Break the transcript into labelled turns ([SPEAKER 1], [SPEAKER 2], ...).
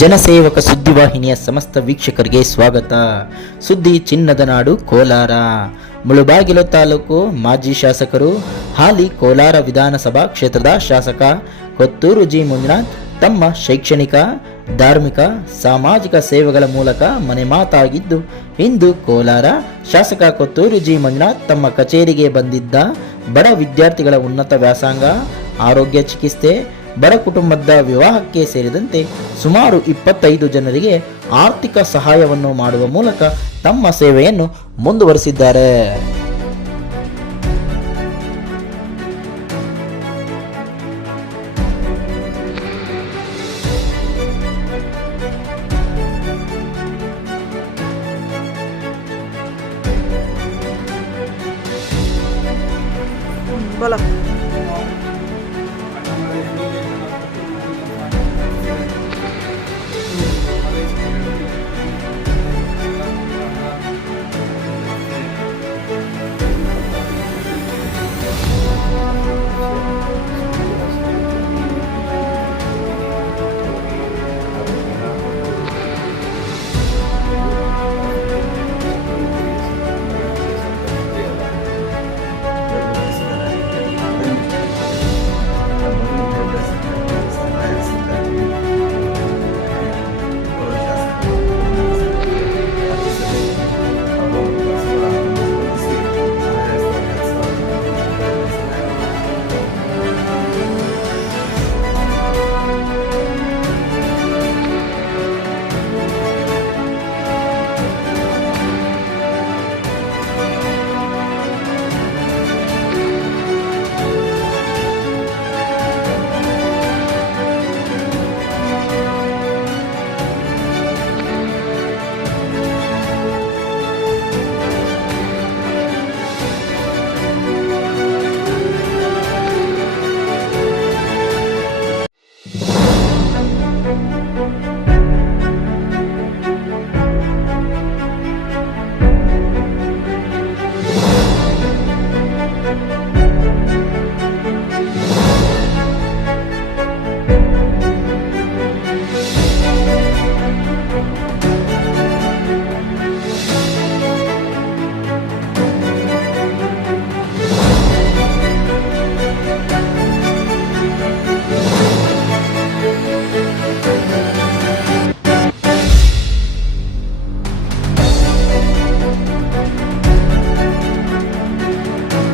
[SPEAKER 1] ಜನಸೇವಕ ಸುದ್ದಿವಾಹಿನಿಯ ಸಮಸ್ತ ವೀಕ್ಷಕರಿಗೆ ಸ್ವಾಗತ. ಸುದ್ದಿ ಚಿನ್ನದ ನಾಡು, ಕೋಲಾರ. ಮುಳುಬಾಗಿಲು ತಾಲೂಕು ಮಾಜಿ ಶಾಸಕರು, ಹಾಲಿ ಕೋಲಾರ ವಿಧಾನಸಭಾ ಕ್ಷೇತ್ರದ ಶಾಸಕ ಕೊತ್ತೂರು ಜಿ. ಮಂಜುನಾಥ್, ತಮ್ಮ ಶೈಕ್ಷಣಿಕ, ಧಾರ್ಮಿಕ, ಸಾಮಾಜಿಕ ಸೇವೆಗಳ ಮೂಲಕ ಮನೆ ಮಾತಾಗಿದ್ದು, ಇಂದು ಕೋಲಾರ ಶಾಸಕ ಕೊತ್ತೂರು ಜಿ. ಮಂಜುನಾಥ್ ತಮ್ಮ ಕಚೇರಿಗೆ ಬಂದಿದ್ದ ಬಡ ವಿದ್ಯಾರ್ಥಿಗಳ ಉನ್ನತ ವ್ಯಾಸಂಗ, ಆರೋಗ್ಯ ಚಿಕಿತ್ಸೆ ಬಡ ಕುಟುಂಬದ ವಿವಾಹಕ್ಕೆ ಸೇರಿದಂತೆ ಸುಮಾರು ಇಪ್ಪತ್ತೈದು ಜನರಿಗೆ ಆರ್ಥಿಕ ಸಹಾಯವನ್ನು ಮಾಡುವ ಮೂಲಕ ತಮ್ಮ ಸೇವೆಯನ್ನು ಮುಂದುವರಿಸಿದ್ದಾರೆ.
[SPEAKER 2] बोला Bye.